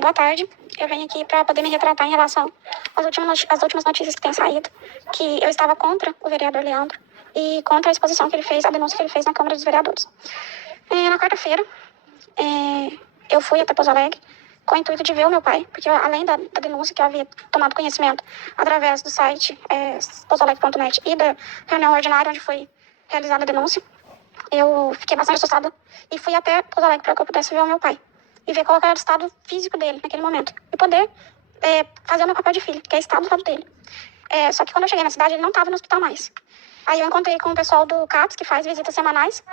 Boa tarde. Eu venho aqui para poder me retratar em relação às últimas notícias que têm saído, que eu estava contra o vereador Leandro e contra a exposição que ele fez, a denúncia que ele fez na Câmara dos Vereadores. Na quarta-feira, eu fui até Pouso Alegre com o intuito de ver o meu pai, porque além da denúncia que eu havia tomado conhecimento através do site pousoalegre.net e da reunião ordinária onde foi realizada a denúncia, eu fiquei bastante assustada e fui até Pouso Alegre para que eu pudesse ver o meu pai e ver qual era o estado físico dele naquele momento e poder fazer o meu papel de filho, que é estar do lado dele. Só que quando eu cheguei na cidade, ele não estava no hospital mais. Aí eu encontrei com o pessoal do CAPS, que faz visitas semanais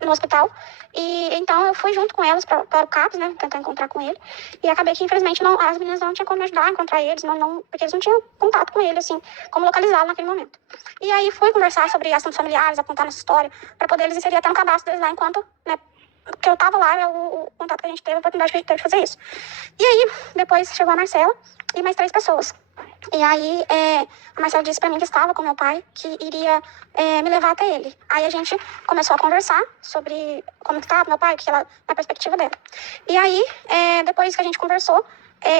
no hospital. E então eu fui junto com elas para o CAPS, né? Tentar encontrar com ele. E acabei que, infelizmente, as meninas não tinham como me ajudar a encontrar eles, porque eles não tinham contato com ele, assim, como localizá-lo naquele momento. E aí fui conversar sobre assuntos familiares, apontar nossa história, para poder eles inserir até no cadastro deles lá enquanto, né? Porque eu tava lá, o contato que a gente teve, a oportunidade que a gente teve de fazer isso. E aí, depois chegou a Marcela e mais 3 pessoas. E aí, a Marcela disse pra mim que estava com meu pai, que iria me levar até ele. Aí a gente começou a conversar sobre como que estava meu pai, a perspectiva dela. E aí, depois que a gente conversou,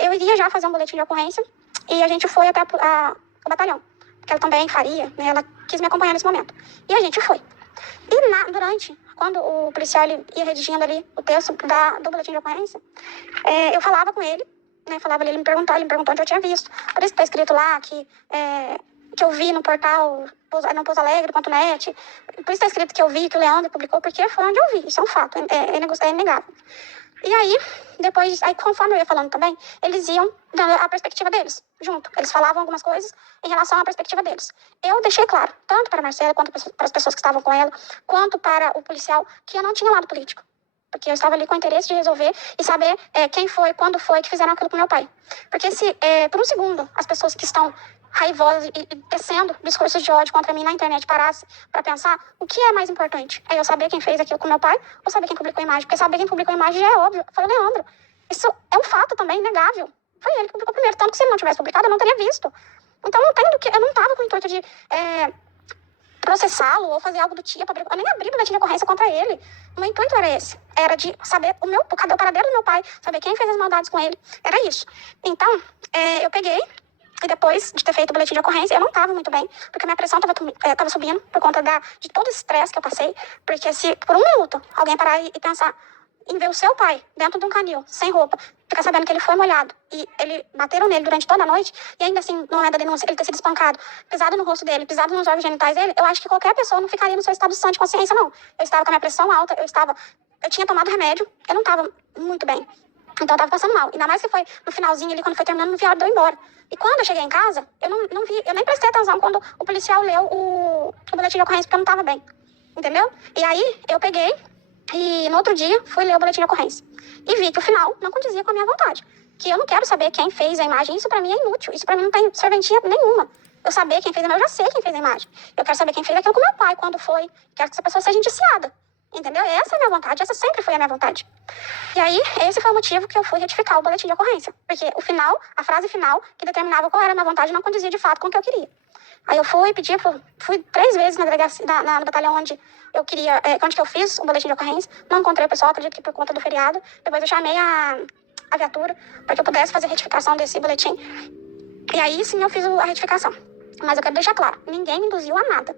eu iria já fazer um boletim de ocorrência e a gente foi até o batalhão, que ela também faria, né? Ela quis me acompanhar nesse momento. E a gente foi. E quando o policial ia redigindo ali o texto do boletim de ocorrência, eu falava com ele, né? Ele me perguntou onde eu tinha visto. Por isso que tá escrito lá que eu vi no portal, no pousoalegre.net. Por isso tá escrito que eu vi, que o Leandro publicou, porque foi onde eu vi. Isso é um fato, é inegável. E aí, conforme eu ia falando também, eles iam dando a perspectiva deles, junto. Eles falavam algumas coisas em relação à perspectiva deles. Eu deixei claro, tanto para a Marcela, quanto para as pessoas que estavam com ela, quanto para o policial, que eu não tinha lado político. Porque eu estava ali com o interesse de resolver e saber quem foi, quando foi que fizeram aquilo com meu pai. Porque se, por um segundo, as pessoas que estão raivosas e tecendo discursos de ódio contra mim na internet parassem para pensar o que é mais importante. É eu saber quem fez aquilo com meu pai ou saber quem publicou a imagem? Porque saber quem publicou a imagem já é óbvio, foi o Leandro. Isso é um fato também, inegável. Foi ele que publicou primeiro, tanto que se ele não tivesse publicado, eu não teria visto. Então eu não estava com o intuito de processá-lo ou fazer algo do tipo, eu nem abri boletim de ocorrência contra ele. O meu intuito era esse, era de saber cadê o paradeiro do meu pai, saber quem fez as maldades com ele, era isso. Então, eu peguei, e depois de ter feito o boletim de ocorrência, eu não estava muito bem, porque minha pressão estava subindo por conta de todo o estresse que eu passei, porque se por um minuto alguém parar e pensar em ver o seu pai dentro de um canil, sem roupa, ficar sabendo que ele foi molhado e ele bateram nele durante toda a noite e ainda assim, no momento da denúncia, ele ter sido espancado, pisado no rosto dele, pisado nos órgãos genitais dele, eu acho que qualquer pessoa não ficaria no seu estado sã de consciência, não. Eu estava com a minha pressão alta, eu tinha tomado remédio, eu não estava muito bem. Então eu tava passando mal. Ainda mais que foi no finalzinho ali, quando foi terminando, me vieram, deu embora. E quando eu cheguei em casa, eu não vi, eu nem prestei atenção quando o policial leu o boletim de ocorrência, porque eu não tava bem. Entendeu? E aí, eu peguei e no outro dia, fui ler o boletim de ocorrência. E vi que o final não condizia com a minha vontade. Que eu não quero saber quem fez a imagem, isso pra mim é inútil. Isso pra mim não tem serventia nenhuma. Eu saber quem fez a imagem, eu já sei quem fez a imagem. Eu quero saber quem fez aquilo com meu pai, quando foi. Quero que essa pessoa seja indiciada. Entendeu? Essa é a minha vontade, essa sempre foi a minha vontade. E aí, esse foi o motivo que eu fui retificar o boletim de ocorrência. Porque a frase final, que determinava qual era a minha vontade, não condizia de fato com o que eu queria. Aí eu fui 3 vezes na delegacia, no batalhão onde eu queria, onde que eu fiz o boletim de ocorrência. Não encontrei o pessoal, acredito que por conta do feriado. Depois eu chamei a viatura para que eu pudesse fazer a retificação desse boletim. E aí sim eu fiz a retificação. Mas eu quero deixar claro, ninguém me induziu a nada.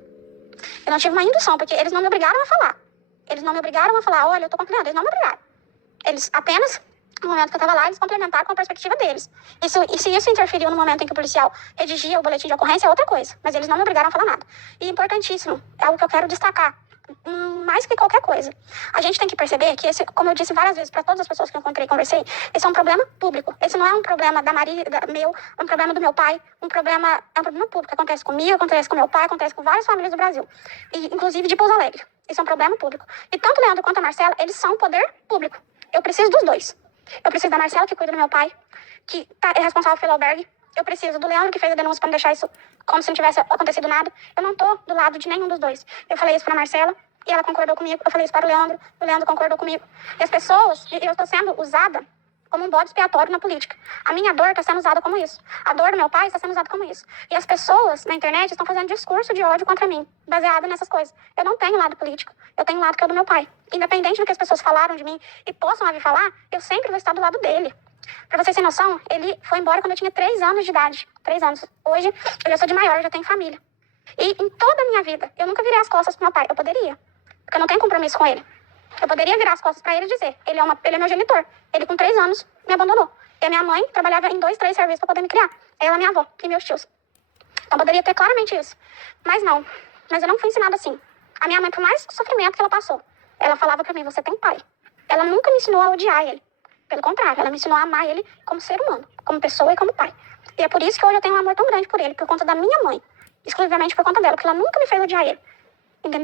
Eu não tive uma indução, porque eles não me obrigaram a falar. Eles não me obrigaram a falar, olha, eu tô com cliente. Eles não me obrigaram. Eles apenas, no momento que eu tava lá, eles complementaram com a perspectiva deles. E se isso interferiu no momento em que o policial redigia o boletim de ocorrência, é outra coisa. Mas eles não me obrigaram a falar nada. E importantíssimo, é algo que eu quero destacar, mais que qualquer coisa. A gente tem que perceber que esse, como eu disse várias vezes para todas as pessoas que eu encontrei e conversei, esse é um problema público. Esse não é um problema da Maria, é um problema do meu pai, é um problema público. Acontece comigo, acontece com meu pai, acontece com várias famílias do Brasil. E, inclusive de Pouso Alegre. Isso é um problema público. E tanto o Leandro quanto a Marcela, eles são poder público. Eu preciso dos dois. Eu preciso da Marcela, que cuida do meu pai, que é responsável pelo albergue. Eu preciso do Leandro, que fez a denúncia para não deixar isso como se não tivesse acontecido nada. Eu não tô do lado de nenhum dos dois. Eu falei isso para a Marcela e ela concordou comigo. Eu falei isso para o Leandro concordou comigo. E as pessoas, eu estou sendo usada como um bode expiatório na política. A minha dor está sendo usada como isso. A dor do meu pai está sendo usada como isso. E as pessoas na internet estão fazendo discurso de ódio contra mim, baseado nessas coisas. Eu não tenho lado político. Eu tenho um lado que é o do meu pai. Independente do que as pessoas falaram de mim e possam vir falar, eu sempre vou estar do lado dele. Pra vocês terem noção, ele foi embora quando eu tinha 3 anos de idade. 3 anos. Hoje, eu já sou de maior, eu já tenho família. E em toda a minha vida, eu nunca virei as costas pro meu pai. Eu poderia, porque eu não tenho compromisso com ele. Eu poderia virar as costas pra ele e dizer, ele é meu genitor. Ele com 3 anos me abandonou. E a minha mãe trabalhava em 2, 3 serviços pra poder me criar. Ela, minha avó e meus tios. Então poderia ter claramente isso. Mas não. Mas eu não fui ensinada assim. A minha mãe, por mais sofrimento que ela passou, ela falava pra mim, você tem pai. Ela nunca me ensinou a odiar ele. Pelo contrário, ela me ensinou a amar ele como ser humano, como pessoa e como pai. E é por isso que hoje eu tenho um amor tão grande por ele, por conta da minha mãe. Exclusivamente por conta dela, porque ela nunca me fez odiar ele.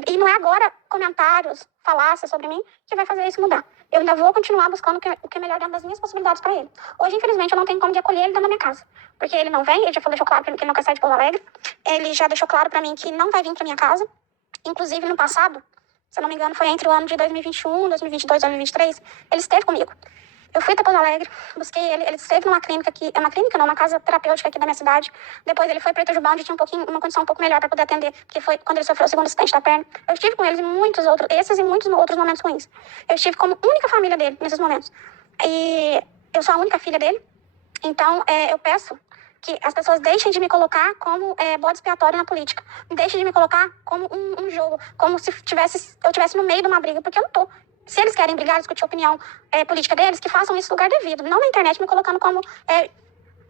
E não é agora comentários, falácias sobre mim que vai fazer isso mudar. Eu ainda vou continuar buscando o que é melhor dentro das minhas possibilidades pra ele. Hoje, infelizmente, eu não tenho como de acolher ele dentro da minha casa. Porque ele não vem, ele já deixou claro pra mim que ele não quer sair de Pouso Alegre. Ele já deixou claro pra mim que não vai vir pra minha casa. Inclusive, no passado, se eu não me engano, foi entre o ano de 2021, 2022, 2023, ele esteve comigo. Eu fui até Pouso Alegre, busquei ele, ele esteve numa clínica aqui, é uma clínica não, uma casa terapêutica aqui da minha cidade. Depois ele foi para Itajubá, onde tinha uma condição um pouco melhor para poder atender, que foi quando ele sofreu o segundo acidente da perna. Eu estive com eles em muitos outros, esses e muitos outros momentos ruins. Eu estive como única família dele nesses momentos. E eu sou a única filha dele, então eu peço que as pessoas deixem de me colocar como bode expiatório na política. Deixem de me colocar como um jogo, como se eu estivesse no meio de uma briga, porque eu não tô. Se eles querem brigar, discutir a opinião política deles, que façam isso no lugar devido. Não na internet me colocando como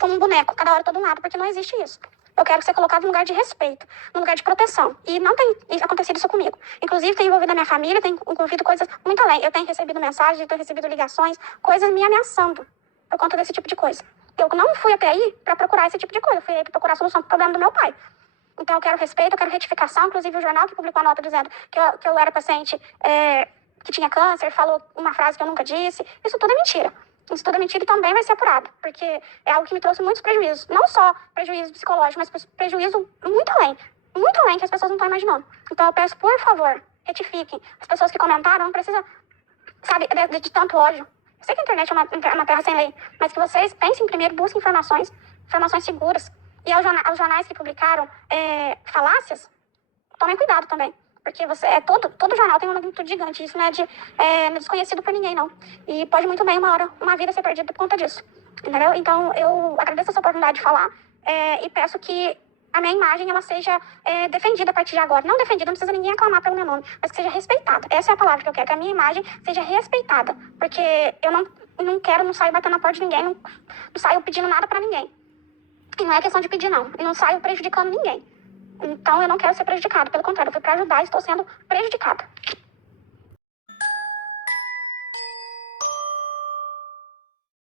um boneco, cada hora todo lado, porque não existe isso. Eu quero ser colocado num lugar de respeito, num lugar de proteção. E não tem acontecido isso comigo. Inclusive, tem envolvido a minha família, tem envolvido coisas muito além. Eu tenho recebido mensagens, eu tenho recebido ligações, coisas me ameaçando por conta desse tipo de coisa. Eu não fui até aí para procurar esse tipo de coisa. Eu fui aí para procurar a solução pro problema do meu pai. Então, eu quero respeito, eu quero retificação. Inclusive, o jornal que publicou a nota dizendo que eu era paciente que tinha câncer, falou uma frase que eu nunca disse. Isso tudo é mentira. Isso tudo é mentira e também vai ser apurado. Porque é algo que me trouxe muitos prejuízos. Não só prejuízo psicológico, mas prejuízo muito além. Muito além que as pessoas não estão imaginando. Então, eu peço, por favor, retifiquem. As pessoas que comentaram não precisam, sabe, de tanto ódio. Eu sei que a internet é uma terra sem lei, mas que vocês pensem primeiro, busquem informações seguras. E aos jornais que publicaram falácias, tomem cuidado também. Porque todo jornal tem uma magnitude gigante. Isso não é desconhecido por ninguém, não. E pode muito bem, uma hora, uma vida ser perdida por conta disso. Entendeu? Então, eu agradeço essa oportunidade de falar e peço que a minha imagem ela seja defendida a partir de agora. Não defendida, não precisa ninguém aclamar pelo meu nome, mas que seja respeitada. Essa é a palavra que eu quero, que a minha imagem seja respeitada. Porque eu não saio batendo na porta de ninguém, não saio pedindo nada pra ninguém. E não é questão de pedir, não. E não saio prejudicando ninguém. Então, eu não quero ser prejudicada. Pelo contrário, eu fui pra ajudar e estou sendo prejudicada.